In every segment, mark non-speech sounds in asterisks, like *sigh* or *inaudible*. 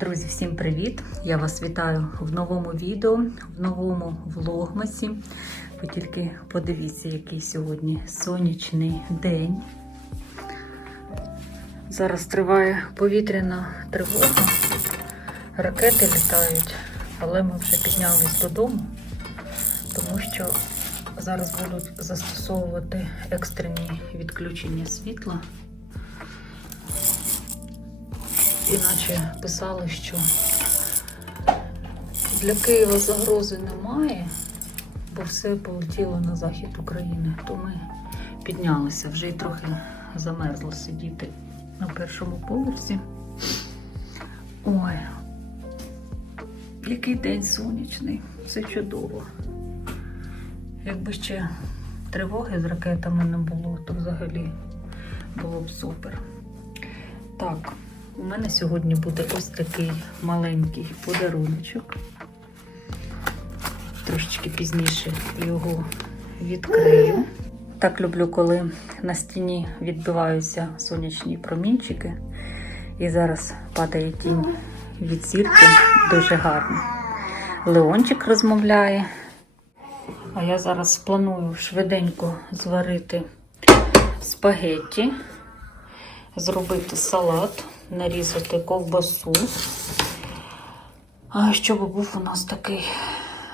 Друзі, всім привіт! Я вас вітаю в новому відео, в новому влогмасі. Ви тільки подивіться, який сьогодні сонячний день. Зараз триває повітряна тривога. Ракети літають, але ми вже піднялись додому, тому що зараз будуть застосовувати екстрені відключення світла. Іначе писали, що для Києва загрози немає, бо все полетіло на захід України. То ми піднялися, вже й трохи замерзло сидіти на першому поверсі. Ой, який день сонячний, це чудово. Якби ще тривоги з ракетами не було, то взагалі було б супер. Так, у мене сьогодні буде ось такий маленький подаруночок. Трошечки пізніше його відкрию. Так люблю, коли на стіні відбиваються сонячні промінчики. І зараз падає тінь від зірки. Дуже гарно. Леончик розмовляє. А я зараз планую швиденько зварити спагетті зробити салат, нарізати ковбасу. Щоб був у нас такий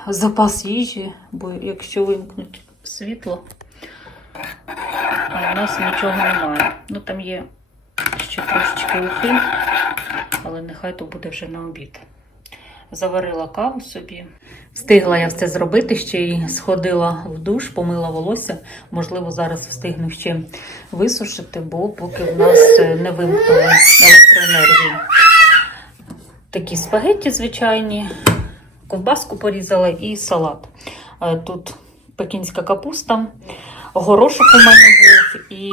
запас їжі, бо якщо вимкнуть світло, а у нас нічого немає. Ну там є ще трошечки ухи, але нехай то буде вже на обід. Заварила каву собі. Встигла я все зробити, ще й сходила в душ, помила волосся. Можливо, зараз встигну ще висушити, бо поки в нас е, не вимкнули електроенергію. Такі спагетті звичайні, ковбаску порізала і салат. Е, Тут пекінська капуста, горошок у мене був і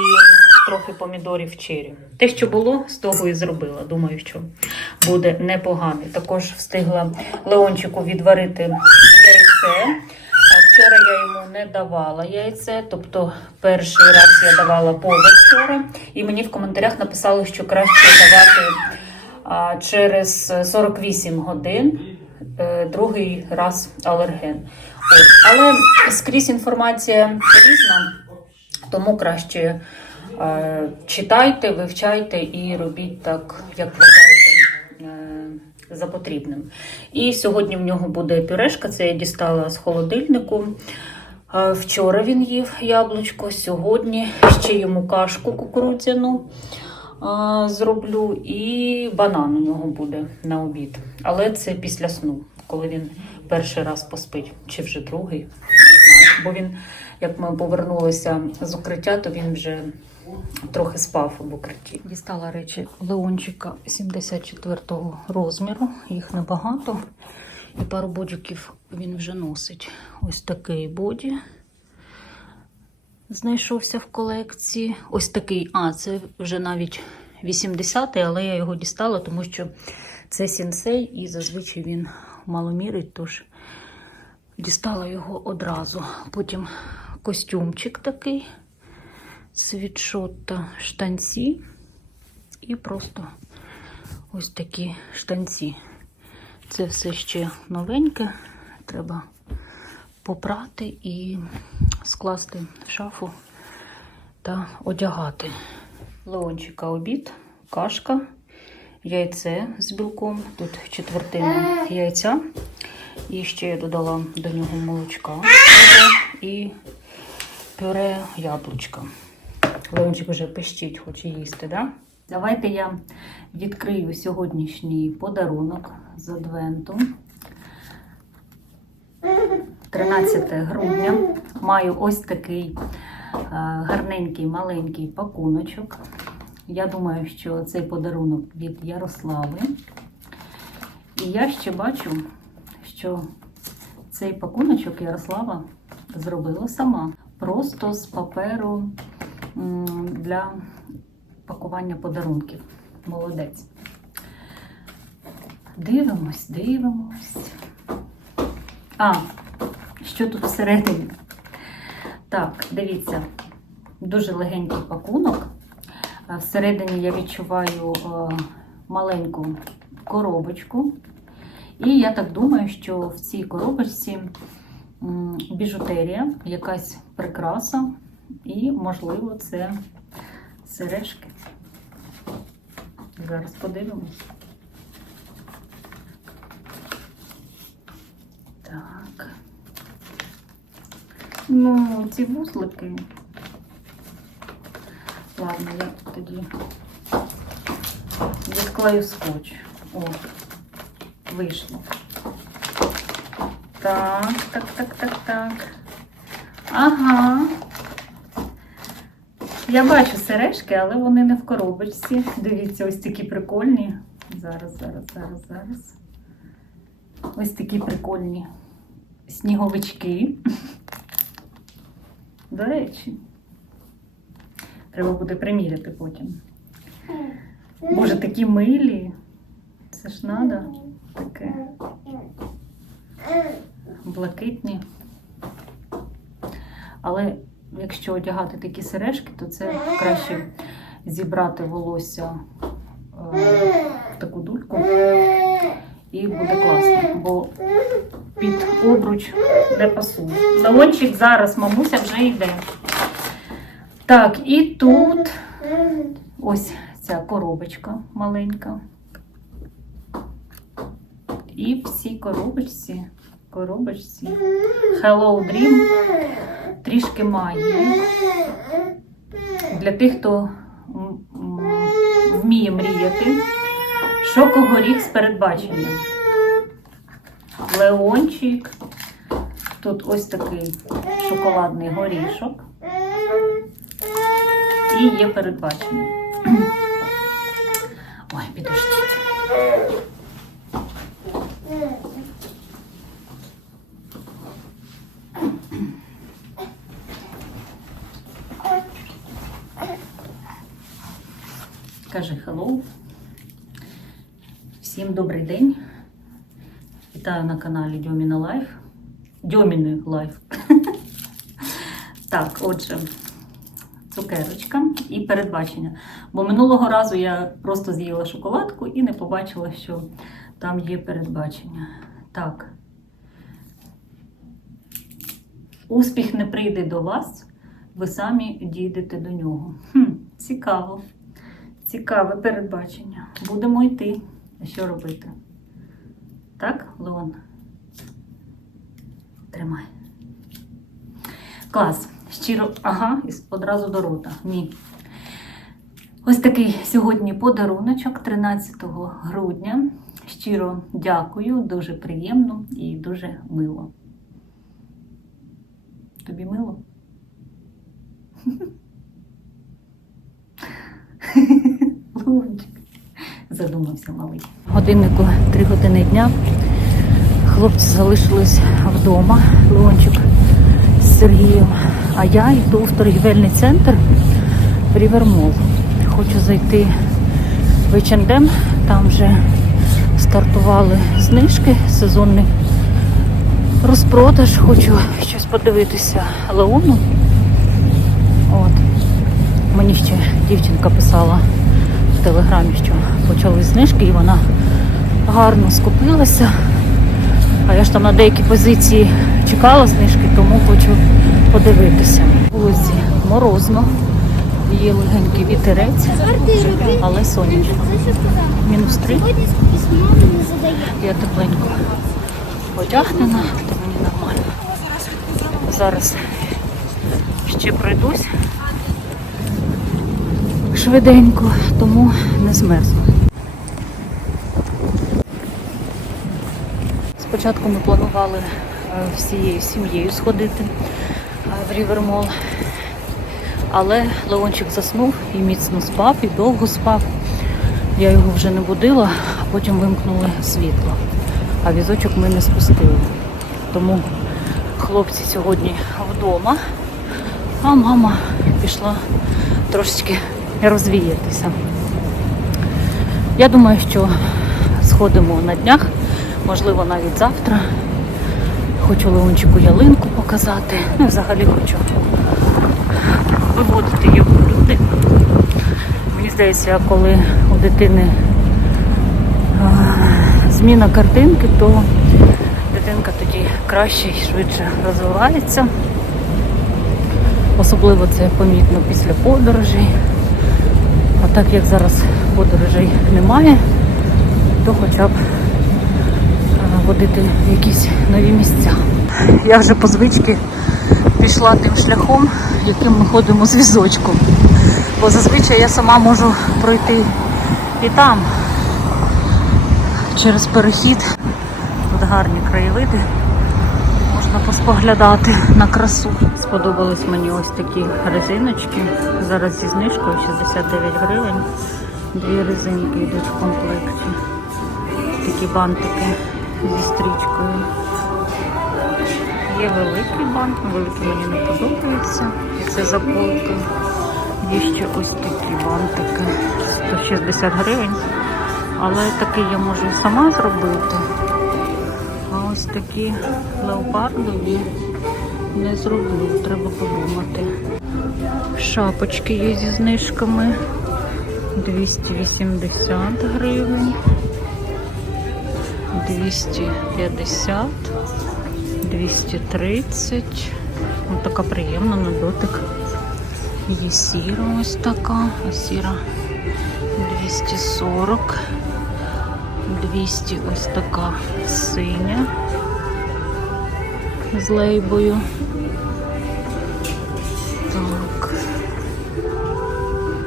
трохи помідорів чері. Те, що було, з того і зробила. Думаю, що буде непоганий. Також встигла Леончику відварити яйце. Вчора я йому не давала яйце, тобто перший раз я давала позавчора, і мені в коментарях написали, що краще давати а, через 48 годин, е, другий раз алерген. От. Але скрізь інформація різна, тому краще е, читайте, вивчайте і робіть так, як вважаєте е, за потрібним. І сьогодні в нього буде пюрешка, це я дістала з холодильнику. Вчора він їв яблучко, сьогодні ще йому кашку кукурудзяну зроблю, і банан у нього буде на обід. Але це після сну, коли він перший раз поспить, чи вже другий. Бо він, як ми повернулися з укриття, то він вже трохи спав в укритті. Дістала речі Леончика 74-го розміру, їх небагато. І пару бодіків він вже носить. Ось такий боді знайшовся в колекції. Ось такий, а, це вже навіть 80-й, але я його дістала, тому що це сінсей, і зазвичай він мало мірить, тож дістала його одразу. Потім костюмчик такий, світшот та штанці. І просто ось такі штанці. Це все ще новеньке. Треба попрати і скласти в шафу та одягати. Леончика обід, кашка, яйце з білком. Тут четвертина яйця. І ще я додала до нього молочка і пюре яблучка. Леончик вже пищить, хоче їсти, да? Давайте я відкрию сьогоднішній подарунок з адвенту. 13 грудня маю ось такий е, гарненький маленький пакуночок. Я думаю, що цей подарунок від Ярослави. І я ще бачу, що цей пакуночок Ярослава зробила сама. Просто з паперу для пакування подарунків. Молодець. Дивимось, дивимось. А, що тут всередині? Так, дивіться, дуже легенький пакунок. Всередині я відчуваю е, маленьку коробочку. І я так думаю, що в цій коробочці біжутерія, якась прикраса, і, можливо, це сережки. Зараз подивимось. Так. Ну, ці вузлики. Ладно, я тоді відклею скотч. О, вийшло. Так, так, так, так, так. Ага. Я бачу сережки, але вони не в коробочці. Дивіться, ось такі прикольні. Зараз, зараз, зараз, зараз. Ось такі прикольні сніговички. До речі, треба буде приміряти потім. Боже, такі милі. Це ж надо таке. Блакитні. Але якщо одягати такі сережки, то це краще зібрати волосся е, в таку дульку і буде класно, бо під обруч не пасує. Балончик зараз мамуся вже йде. Так, і тут ось ця коробочка маленька. І в цій коробочці, коробочці Hello Dream трішки магії. Для тих, хто вміє мріяти. Шокогоріх з передбаченням. Леончик. Тут ось такий шоколадний горішок. І є передбачення. Ой, підождіть. Каже hello. Всім добрий день. Вітаю на каналі Дьоміна Лайф. Дьоміни Лайф. *laughs* Так, отже, цукерочка і передбачення. Бо минулого разу я просто з'їла шоколадку і не побачила, що там є передбачення. Так. Успіх не прийде до вас, ви самі дійдете до нього. Хм, цікаво. Цікаве передбачення. Будемо йти. Що робити? Так, Леон? Тримай. Клас. Щиро, ага, і одразу до рота. Ні. Ось такий сьогодні подаруночок 13 грудня. Щиро дякую, дуже приємно і дуже мило. Тобі мило? *laughs* Лунчик. Задумався малий. Годиннику 3 години дня. Хлопці залишились вдома. Леончик з Сергієм. А я йду в торгівельний центр Рівермол. Хочу зайти в H&M. Там вже стартували знижки, сезонний розпродаж. Хочу щось подивитися Леону. От. Мені ще дівчинка писала телеграмі, що почали знижки, і вона гарно скупилася. А я ж там на деякі позиції чекала знижки, тому хочу подивитися. Вулиці морозно, є легенький вітерець, але сонячно. Мінус три. Я тепленько одягнена, то мені нормально. Зараз ще пройдусь швиденько, тому не змерзну. Спочатку ми планували е, всією сім'єю сходити е, в Рівермол, але Леончик заснув і міцно спав, і довго спав. Я його вже не будила, а потім вимкнули світло. А візочок ми не спустили. Тому хлопці сьогодні вдома, а мама пішла трошечки розвіятися. Я думаю, що сходимо на днях, можливо, навіть завтра. Хочу Леончику ялинку показати. Ну, взагалі хочу виводити його в люди. Мені здається, коли у дитини зміна картинки, то дитинка тоді краще і швидше розвивається. Особливо це помітно після подорожей. А так як зараз подорожей немає, то хоча б е, водити в якісь нові місця. Я вже по звичці пішла тим шляхом, яким ми ходимо з візочком. Бо зазвичай я сама можу пройти і там, через перехід. Тут гарні краєвиди. Можна поспоглядати на красу. Сподобались мені ось такі резиночки. Зараз зі знижкою 69 гривень. Дві резинки йдуть в комплекті. Такі бантики зі стрічкою. Є великий бант, великий мені не подобається. Це заколка. Є ще ось такі бантики. 160 гривень. Але такий я можу сама зробити. А ось такі леопардові не зроблю, треба подумати. Шапочки є зі знижками 280 гривень, 250, 230. Ось така приємна на дотик. Є сіра ось така, а сіра 240. 200 ось така синя з лейбою. Так.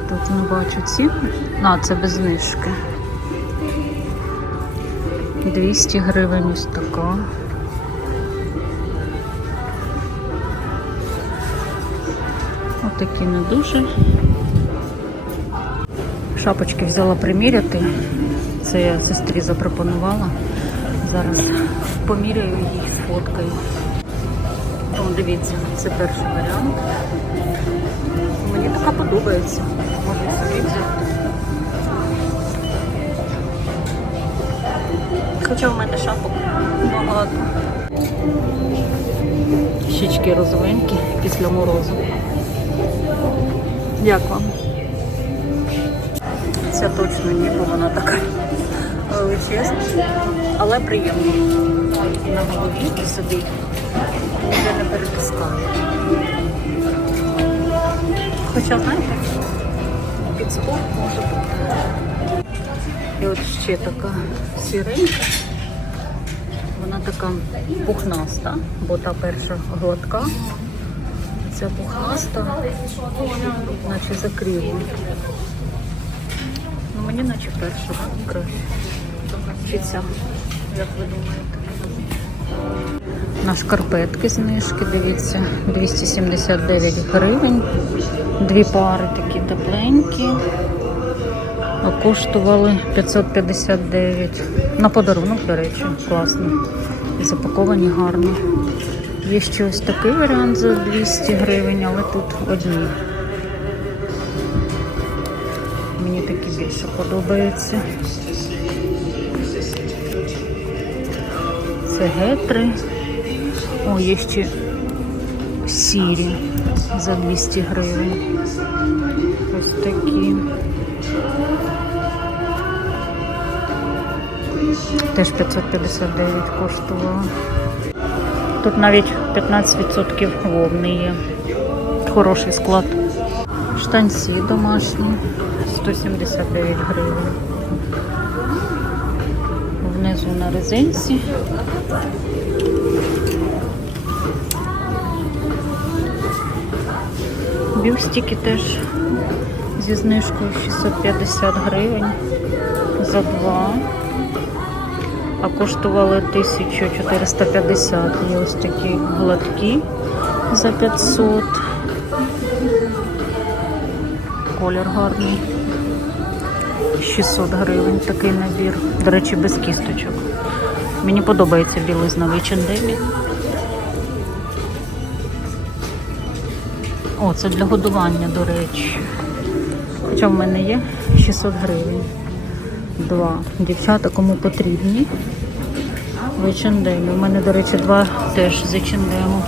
Тут не бачу ціни. А, це без знижки. 200 гривень ось така. Отакі не дуже. Шапочки взяла приміряти. Це я сестрі запропонувала. Зараз поміряю їх сфоткаю. О, дивіться, це перший варіант. Така подобається. Можу собі. Хоча в мене шапок багато. Щічки розовенькі після морозу. Як вам? Ця точно ні, бо вона така величезна, але приємно. На голові і собі не перетискає. Хоча, знаєте, під спорт може бути. І от ще така сіренька. Вона така пухнаста, бо та перша гладка. Ця пухнаста, наче закрила. Ну, мені наче перша краще. Чи ця, як ви думаєте? На шкарпетки знижки, дивіться, 279 гривень. Дві пари такі тепленькі. А коштували 559. На подарунок, до речі, класно. Запаковані гарно. Є ще ось такий варіант за 200 гривень, але тут одні. Мені такі більше подобаються. Це гетри. О, є ще сірі за 200 гривень. Ось такі. Теж 559 коштувало. Тут навіть 15% вовни є. Хороший склад. Штанці домашні 179 гривень. Внизу на резинці. Бюстики теж зі знижкою 650 гривень за два. А коштували 1450. Є ось такі гладкі за 500. Колір гарний. 600 гривень такий набір. До речі, без кісточок. Мені подобається білизна в H&M. О, це для годування, до речі. Хоча в мене є 600 гривень. Два. Дівчата, кому потрібні. В H&M. У мене, до речі, два теж з H&M.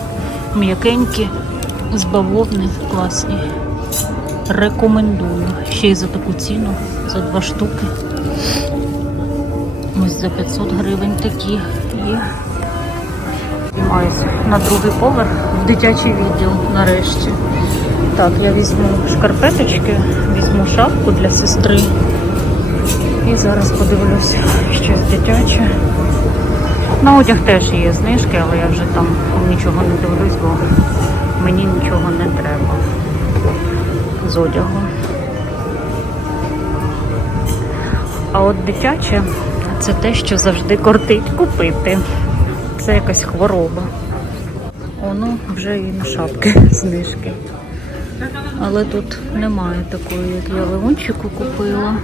М'якенькі, з бавовни, класні. Рекомендую. Ще й за таку ціну, за два штуки. Ось за 500 гривень такі є. Піднімаюся на другий поверх в дитячий відділ нарешті. Так, я візьму шкарпеточки, візьму шапку для сестри. І зараз подивлюся щось дитяче. На одяг теж є знижки, але я вже там нічого не дивлюсь, бо мені нічого не треба з одягу. А от дитяче це те, що завжди кортить купити. Це якась хвороба. Воно вже і на шапки *laughs* знижки. Але тут немає такої, як я лимончику купила.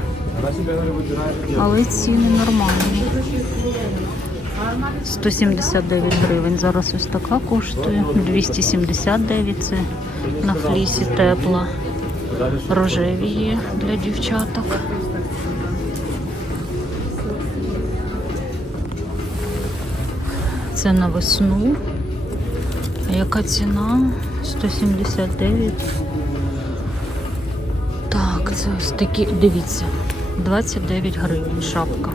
Але ціни нормальні. 179 гривень. Зараз ось така коштує. 279 це на флісі тепла. Рожеві є для дівчаток. Це на весну. Яка ціна? 179. Так, це ось такі, дивіться, 29 гривень шапка.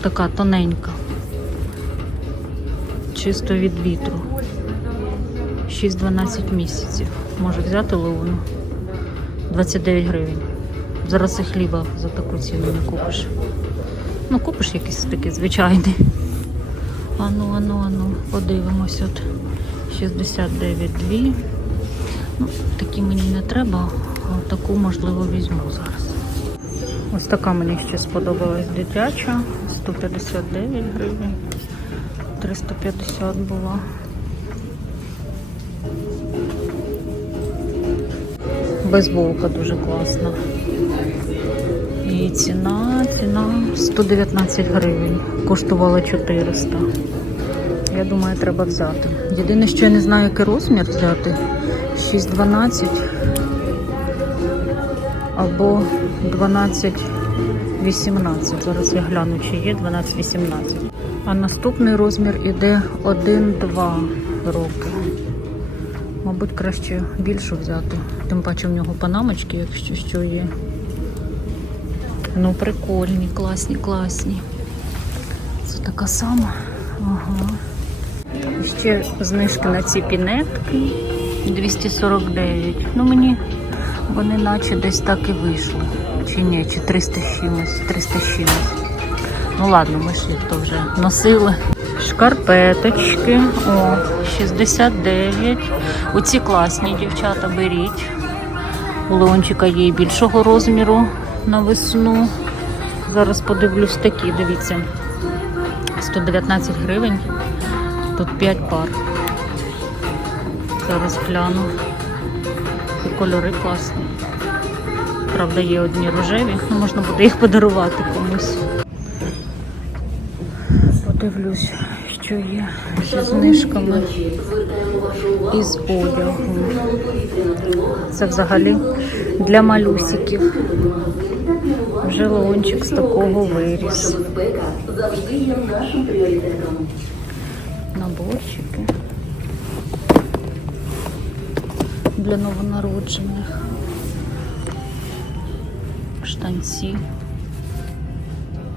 Така тоненька. Чисто від вітру. 6-12 місяців. Може взяти ловну. 29 гривень. Зараз і хліба за таку ціну не купиш. Ну, купиш якийсь такий звичайний. Ану, ану, ану, подивимось от 69,2. Ну, такі мені не треба, а таку можливо візьму зараз. Ось така мені ще сподобалась дитяча. 159 гривень. 350 була. Бейсболка дуже класна. І ціна, ціна 119 гривень. Коштувала 400. Я думаю, треба взяти. Єдине, що я не знаю, який розмір взяти. 6,12 або 12,18. Зараз я гляну, чи є 12,18. А наступний розмір іде 1-2 роки. Мабуть, краще більшу взяти. Тим паче в нього панамочки, якщо що є. Ну, прикольні, класні, класні. Це така сама. Ага. Ще знижки на ці пінетки 249. Ну мені вони наче десь так і вийшли. Чи ні, чи 300 з чимось, 300 з чимось. Ну ладно, ми ж їх то вже носили. Шкарпеточки. О, 69. Оці класні дівчата беріть. У Леончика є більшого розміру на весну. Зараз подивлюсь такі, дивіться. 119 гривень. Тут 5 пар. Зараз гляну. І кольори класні. Правда, є одні рожеві, ну можна буде їх подарувати комусь. Подивлюсь, що є зі знижками із одягу. Це взагалі для малюсиків. Вже лончик з такого виріс. Наборчики для новонароджених. Штанці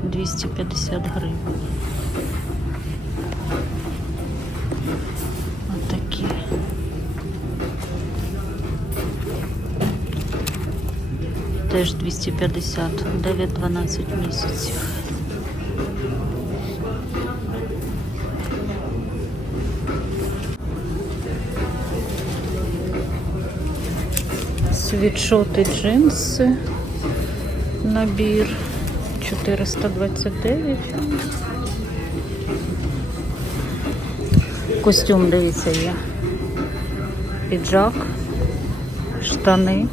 250 гривень. Отакі. Теж 250, 9-12 місяців. Світшоти джинси. Набір 429. Костюм, дивіться, є. Піджак, штани.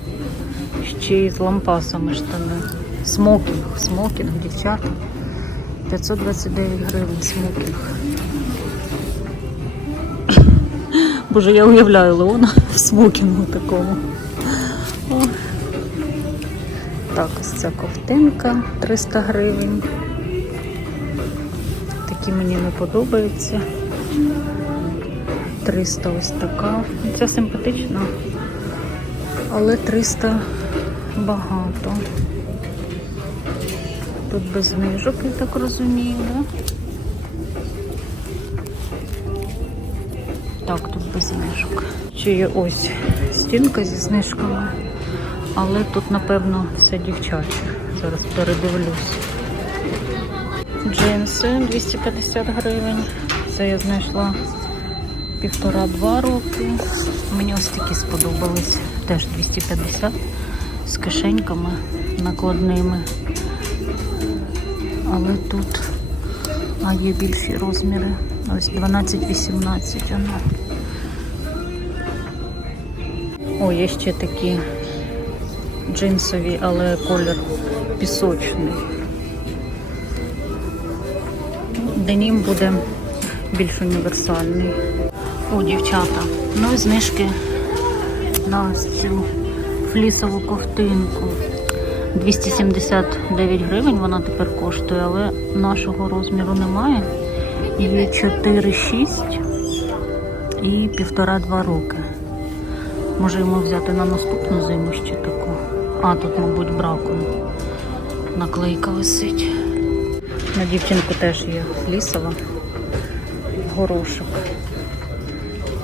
Ще з лампасами штани. Смокінг, смокінг, дівчата. 529 гривень смокінг. Боже, я уявляю Леона в смокінгу такому. О. Так, ось ця ковтинка 300 гривень. Такі мені не подобаються. 300 ось така. Ця симпатична, але 300 багато. Тут без знижок, я так розумію, да? Так, тут без знижок. Чи є ось стінка зі знижками, але тут, напевно, все дівчаче. Зараз передивлюсь. Джинси 250 гривень. Це я знайшла півтора-два роки. Мені ось такі сподобались. Теж 250 з кишеньками накладними. Але тут а є більші розміри. Ось 12-18 воно. О, є ще такі джинсові, але колір пісочний. Денім буде більш універсальний. О, дівчата. Ну і знижки на цю флісову ковтинку. 279 гривень вона тепер коштує, але нашого розміру немає. Є 4,6 і 1,5-2 роки. Може йому взяти на наступну зиму ще таку. А, тут, мабуть, бракує. Наклейка висить. На дівчинку теж є флісова. Горошок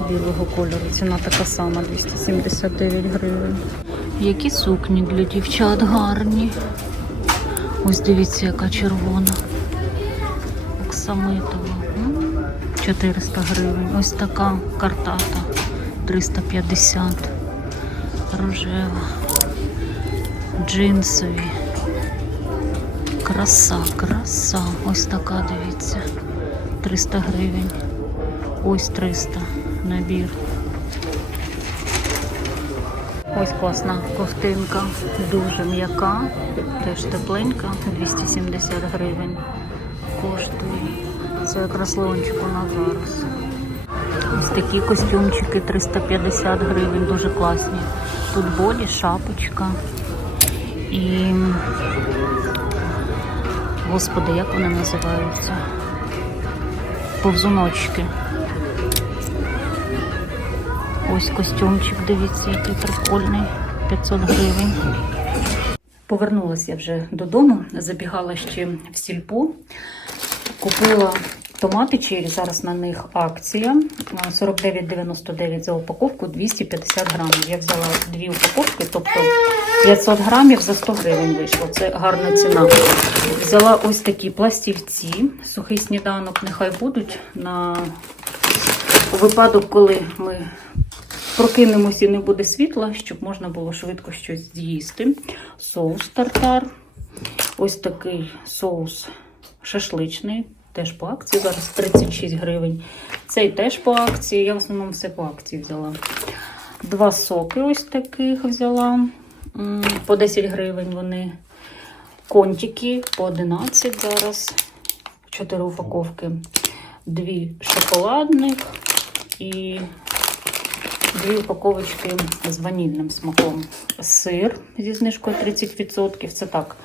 білого кольору. Ціна така сама 279 гривень. Які сукні для дівчат гарні. Ось дивіться, яка червона. Оксамитова. 400 гривень. Ось така картата 350. Рожева. Джинсові. Краса, краса. Ось така, дивіться. 300 гривень. Ось 300 набір. Ось класна ковтинка, дуже м'яка, теж тепленька, 270 гривень коштує. Це якраз лончику на зараз. Ось такі костюмчики 350 гривень, дуже класні. Тут боді, шапочка і. Господи, як вони називаються? Повзуночки. Ось костюмчик, дивіться, який прикольний. 500 гривень. Повернулася я вже додому, забігала ще в сільпо. Купила томати чері, зараз на них акція. 49,99 за упаковку, 250 грамів. Я взяла дві упаковки, тобто 500 грамів за 100 гривень вийшло. Це гарна ціна. Взяла ось такі пластівці, сухий сніданок, нехай будуть на випадок, коли ми прокинемося і не буде світла, щоб можна було швидко щось з'їсти. Соус тартар. Ось такий соус шашличний. Теж по акції, зараз 36 гривень. Цей теж по акції. Я в основному все по акції взяла. Два соки ось таких взяла. По 10 гривень вони. Контики по 11 зараз. 4 упаковки. Дві шоколадних і дві упаковочки з ванільним смаком. Сир зі знижкою 30%. Це так.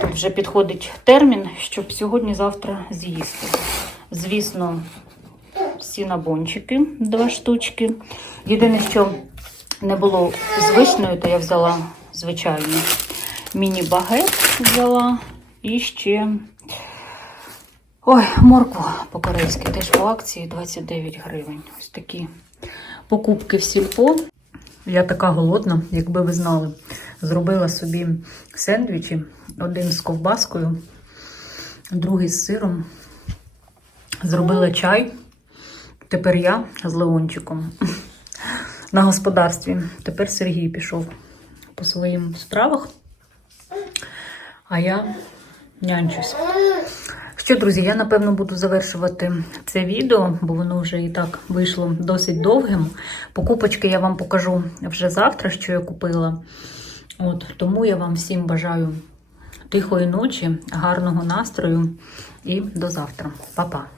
Тут вже підходить термін, щоб сьогодні-завтра з'їсти. Звісно, сінабончики, два штучки. Єдине, що не було з вишнею, то я взяла звичайний міні-багет взяла. І ще ой, моркву по-корейськи, теж по акції 29 гривень. Ось такі покупки в сільпо. Я така голодна, якби ви знали. Зробила собі сендвічі, один з ковбаскою, другий з сиром. Зробила чай. Тепер я з Леончиком на господарстві. Тепер Сергій пішов по своїм справах, а я нянчусь. Що, друзі, я напевно буду завершувати це відео, бо воно вже і так вийшло досить довгим. Покупочки я вам покажу вже завтра, що я купила. От, тому я вам всім бажаю тихої ночі, гарного настрою і до завтра. Па-па!